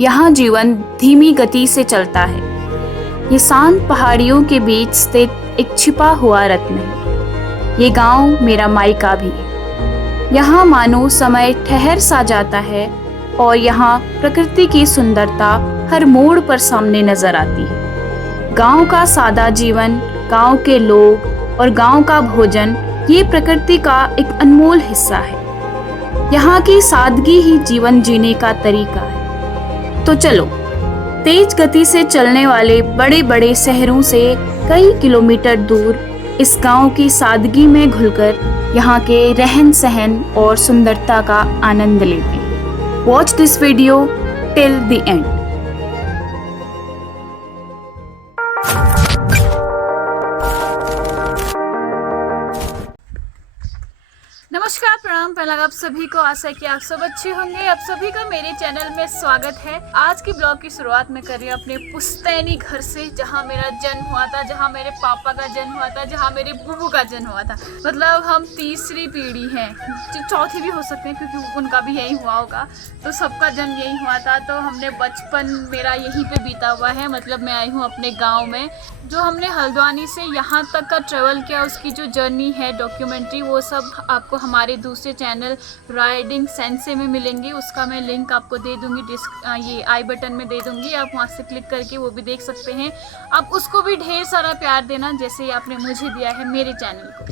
यहाँ जीवन धीमी गति से चलता है। ये शांत पहाड़ियों के बीच स्थित एक छिपा हुआ रत्न है। ये गांव मेरा मायका भी है। यहाँ मानो समय ठहर सा जाता है और यहाँ प्रकृति की सुंदरता हर मोड़ पर सामने नजर आती है। गांव का सादा जीवन, गांव के लोग और गांव का भोजन ये प्रकृति का एक अनमोल हिस्सा है। यहाँ की सादगी ही जीवन जीने का तरीका है। तो चलो, तेज गति से चलने वाले बड़े बड़े शहरों से कई किलोमीटर दूर इस गांव की सादगी में घुलकर यहाँ के रहन सहन और सुंदरता का आनंद लेते हैं। Watch this video till the end. नमस्कार, प्रणाम। पहला आप सभी को, आशा है कि आप सब अच्छे होंगे। आप सभी का मेरे चैनल में स्वागत है। आज की ब्लॉग की शुरुआत में कर रही हूँ अपने पुश्तैनी घर से, जहाँ मेरा जन्म हुआ था, जहाँ मेरे पापा का जन्म हुआ था, जहाँ मेरे बुबू का जन्म हुआ था। मतलब हम तीसरी पीढ़ी हैं, चौथी भी हो सकते हैं क्योंकि उनका भी यही हुआ होगा। तो सबका जन्म यही हुआ था। तो हमने बचपन मेरा यहीं पे बीता हुआ है। मतलब मैं आई हूँ अपने गाँव में। जो हमने हल्द्वानी से यहाँ तक का ट्रेवल किया, उसकी जो जर्नी है, डॉक्यूमेंट्री, वो सब आपको हमारे दूसरे चैनल राइडिंग सेंसे में मिलेंगी। उसका मैं लिंक आपको दे दूंगी, ये आई बटन में दे दूंगी। आप वहाँ से क्लिक करके वो भी देख सकते हैं। आप उसको भी ढेर सारा प्यार देना जैसे आपने मुझे दिया है मेरे चैनल को।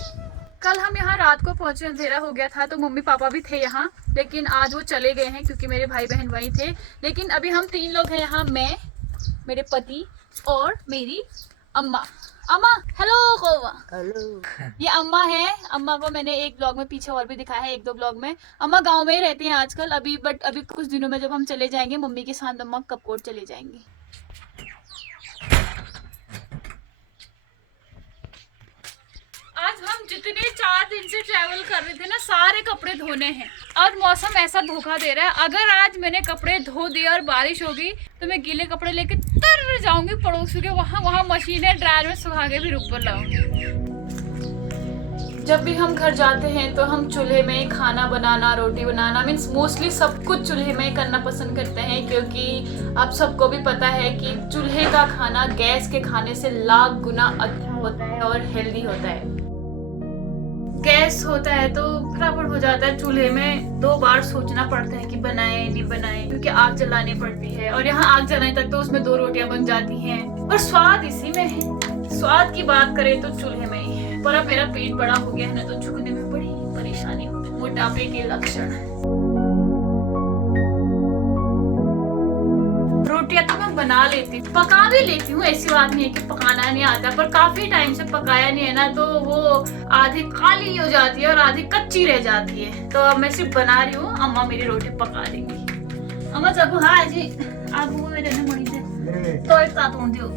कल हम यहाँ रात को पहुँचे, अंधेरा हो गया था, तो मम्मी पापा भी थे यहाँ, लेकिन आज वो चले गए हैं क्योंकि मेरे भाई बहन वहीं थे। लेकिन अभी हम 3 लोग हैं यहाँ, मैं, मेरे पति और मेरी अम्मा। अम्मा हेलो कौवा। हेलो। ये अम्मा है। अम्मा को मैंने एक ब्लॉग में पीछे और भी दिखाया है, 1-2 ब्लॉग में। अम्मा गांव में ही रहती हैं आजकल अभी, बट अभी कुछ दिनों में जब हम चले जाएंगे मम्मी के साथ, अम्मा कपकोट चले जाएंगे। आज हम जितने 4 दिन से ट्रैवल कर रहे थे ना, सारे कपड़े धोने हैं। और मौसम ऐसा धोखा दे रहा है, अगर आज मैंने कपड़े धो दिए और बारिश होगी तो मैं गीले कपड़े लेके तर जाऊंगी पड़ोसी के वहाँ मशीनें ड्रायर में सुखा के भी रुक पर लाऊंगी। जब भी हम घर जाते हैं तो हम चूल्हे में खाना बनाना, रोटी बनाना, मीन्स मोस्टली सब कुछ चूल्हे में करना पसंद करते हैं, क्योंकि आप सबको भी पता है कि चूल्हे का खाना गैस के खाने से लाख गुना अच्छा होता है और हेल्दी होता है। गैस होता है तो फटाफट हो जाता है, चूल्हे में 2 बार सोचना पड़ता है कि बनाए नहीं बनाए, क्योंकि आग जलानी पड़ती है। और यहाँ आग जलाने तक तो उसमें 2 रोटियां बन जाती हैं। और स्वाद इसी में है। स्वाद की बात करें तो चूल्हे में ही है। पर अब मेरा पेट बड़ा हो गया है ना, तो झुकने में बड़ी परेशानी होती है, मोटापे के लक्षण है। रोटियां तो मैं बना लेती हूँ, पका भी लेती हूँ, ऐसी बात नहीं है कि पकाना नहीं आता, पर काफी टाइम से पकाया नहीं है ना, तो वो आधी काली हो जाती है और आधी कच्ची रह जाती है। तो अब मैं सिर्फ बना रही हूँ, अम्मा मेरी रोटी पका देंगी। अम्मा जब हाँ जी आप वो मेरे ने मड़ी से तो एक साथ होंगी हो।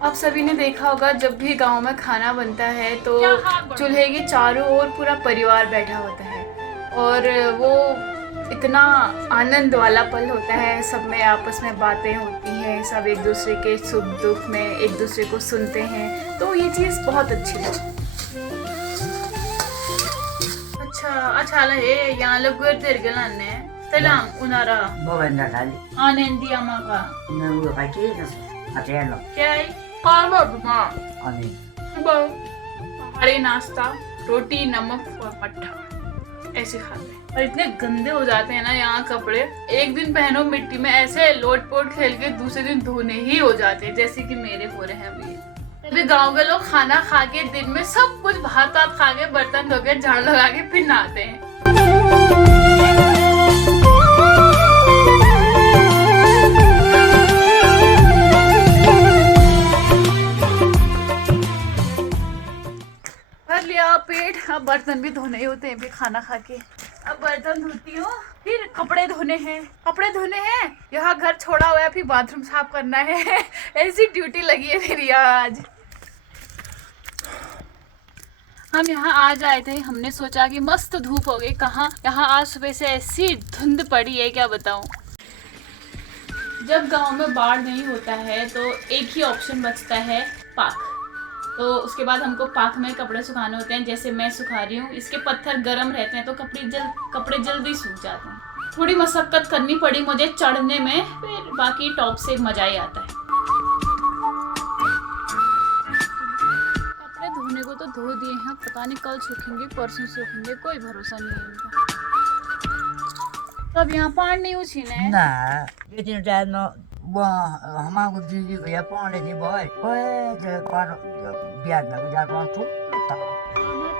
आप सभी ने देखा होगा, जब भी गांव में खाना बनता है तो चूल्हे के चारों ओर पूरा परिवार बैठा होता है और वो इतना आनंद वाला पल होता है। सब में आपस में बातें होती हैं, सब एक दूसरे के सुख दुख में एक दूसरे को सुनते हैं, तो ये चीज़ बहुत अच्छी लगती है। अच्छा है यहाँ लोग तिरगलाने तलाम उनारा आनंदी अम्मा का क्या है पहाड़ी नाश्ता, रोटी, नमक और मट्ठा ऐसे खाते हैं। और इतने गंदे हो जाते हैं ना यहाँ कपड़े, एक दिन पहनो मिट्टी में ऐसे लोट पोट खेल के दूसरे दिन धोने ही हो जाते हैं, जैसे कि मेरे हो रहे हैं अभी। गाँव के लोग खाना खा के दिन में सब कुछ भात खा के बर्तन धो के झाड़ू लगा के फिर नहाते हैं। पेट, अब बर्तन भी धोने होते हैं भी खाना खा के। अब बर्तन धोती हूँ, फिर कपड़े धोने हैं, यहाँ घर छोड़ा हुआ है, फिर बाथरूम साफ करना है। ऐसी ड्यूटी लगी है मेरी आज। हम यहाँ आज आए थे, हमने सोचा कि मस्त धूप हो गई, कहाँ यहाँ आज सुबह से ऐसी धुंध पड़ी है क्या बताऊँ। जब गांव में बाढ़ नहीं होता है तो एक ही ऑप्शन बचता है पाक। तो उसके बाद हमको पाक में कपड़े सुखाने होते हैं, जैसे मैं सुखा रही हूँ। इसके पत्थर गर्म रहते हैं तो कपड़े जल्दी सूख जाते हैं। थोड़ी मशक्कत करनी पड़ी मुझे चढ़ने में, फिर बाकी टॉप से मज़ा ही आता है। कपड़े धोने को तो धो दिए हैं, पता नहीं कल सूखेंगे परसों सूखेंगे, कोई भरोसा नहीं है इनका। तब यहाँ पानी नहीं उछीने ना ये दिन टाइम ना वो हमारे दीदी को ये पानी नहीं बोए ओए जो पर बियाह में जा कौन तू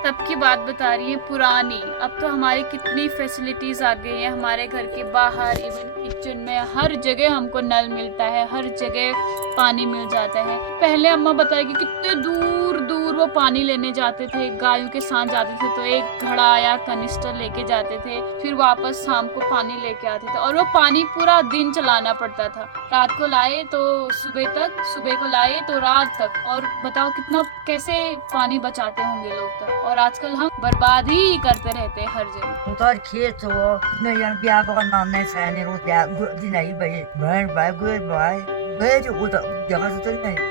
तब की बात बता रही है, पुरानी। अब तो हमारी कितनी फैसिलिटीज आ गई हैं, हमारे घर के बाहर इवन किचन में हर जगह हमको नल मिलता है, हर जगह पानी मिल जाता है। पहले अम्मा बताएगी कितने दूर दूर वो पानी लेने जाते थे, गायों के साथ जाते थे तो एक घड़ा या कनिस्टर लेके जाते थे, फिर वापस शाम को पानी लेके आते थे और वो पानी पूरा दिन चलाना पड़ता था। रात को लाए तो सुबह तक, सुबह को लाए तो रात तक। और बताओ कितना कैसे पानी बचाते होंगे लोग तक। और आजकल हम बर्बाद ही करते रहते हैं हर जगह। तो खेत वो नहीं बियाह का नाम नहीं सहने रो बियाह दिन नहीं भाई बहन भाई गुड भाई भाई जो उधर जगह से नहीं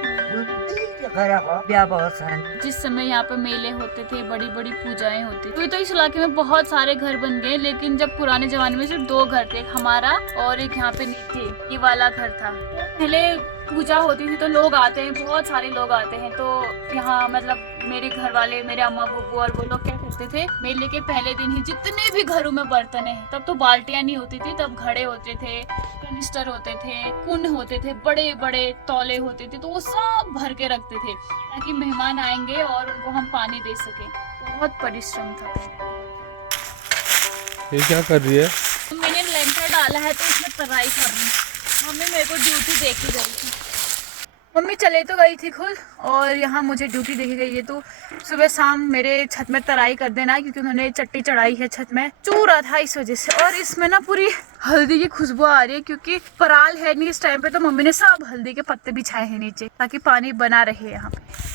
जिस समय यहाँ पे मेले होते थे, बड़ी बड़ी पूजाएं होती थी, तो इस इलाके में बहुत सारे घर बन गए। लेकिन जब पुराने जमाने में सिर्फ 2 घर थे, हमारा और एक यहाँ पे नीचे ये वाला घर था। पहले पूजा होती थी तो लोग आते हैं, बहुत सारे लोग आते हैं। तो यहाँ मतलब मेरे घर वाले, मेरे अम्मा बुब्बू और वो लोग क्या करते थे, मेले के पहले दिन ही जितने भी घरों में बर्तन है, तब तो बाल्टियां नहीं होती थी, तब घड़े होते थे, कनिस्टर होते थे, कुंड होते थे, बड़े बड़े तौले होते थे, तो वो सब भर के रखते थे ताकि मेहमान आएंगे और उनको हम पानी दे सके। बहुत परिश्रम था। ये क्या कर रही है? मैंने लेंटर डाला है तो उसमें तराई कर रही हूँ। मम्मी मेरे को ड्यूटी दे के गई थी। मम्मी चले तो गई थी खुद, और यहाँ मुझे ड्यूटी देके गई है। तो सुबह शाम मेरे छत में तराई कर देना, क्योंकि उन्होंने चट्टी चढ़ाई है छत में, चू रहा था इस वजह से। और इसमें ना पूरी हल्दी की खुशबू आ रही है, क्योंकि पराल है नहीं इस टाइम पे, तो मम्मी ने सब हल्दी के पत्ते बिछाए हैं नीचे ताकि पानी बना रहे यहाँ पे।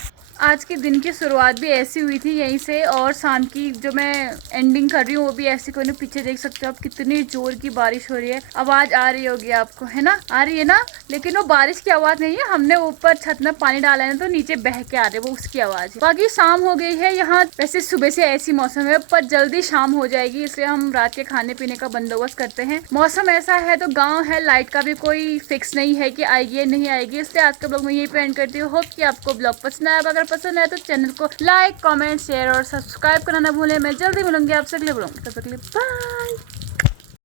आज के दिन की शुरुआत भी ऐसी हुई थी यहीं से, और शाम की जो मैं एंडिंग कर रही हूँ वो भी ऐसी। कोई नहीं, पीछे देख सकते हो आप कितनी जोर की बारिश हो रही है। आवाज आ रही होगी आपको, है ना, आ रही है ना, लेकिन वो बारिश की आवाज नहीं है, हमने ऊपर छत में पानी डाला है तो नीचे बह के आ रहे, वो उसकी आवाज है। बाकी शाम हो गई है यहाँ। वैसे सुबह से ऐसी मौसम है, पर जल्दी शाम हो जाएगी, इसलिए हम रात के खाने पीने का बंदोबस्त करते हैं। मौसम ऐसा है तो गाँव है, लाइट का भी कोई फिक्स नहीं है कि आएगी या नहीं आएगी, इसलिए आज का ब्लॉग मैं यही पे एंड करती हूँ। होप कि आपको ब्लॉग पसंद आया। अगर पसंद आए तो चैनल को लाइक, कमेंट, शेयर और सब्सक्राइब करना ना भूलें। मैं जल्दी मिलूंगी आपसे अगले ब्लॉग में, तब तक के लिए बाय।